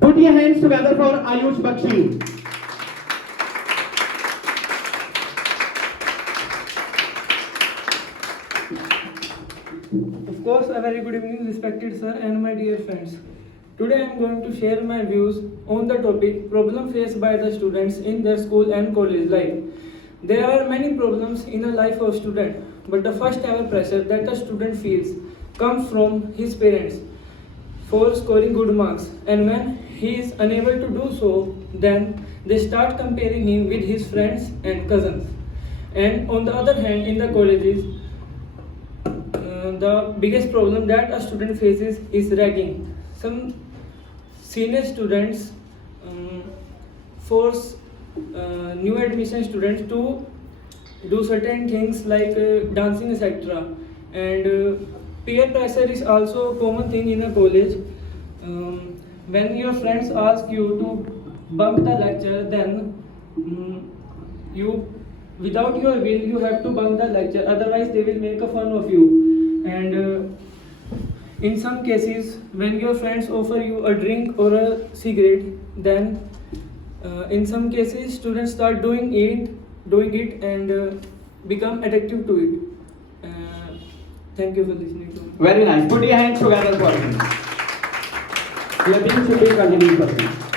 Put your hands together for Ayush Bakshi. Of course, a very good evening, respected sir and my dear friends. Today I am going to share my views on the topic problem faced by the students in their school and college life. There are many problems in the life of student, but the first ever pressure that the student feels comes from his parents for scoring good marks, and when he is unable to do so, then they start comparing him with his friends and cousins. And on the other hand, in the colleges, the biggest problem that a student faces is ragging. Some senior students force new admission students to do certain things like dancing, etc. And peer pressure is also a common thing in a college. When your friends ask you to bunk the lecture, then you, without your will, you have to bunk the lecture. Otherwise, they will make a fun of you. And in some cases, when your friends offer you a drink or a cigarette, then in some cases students start doing it and become addictive to it. Thank you for listening to me. Very nice. Put your hands together for him. Clapping should be continued for him.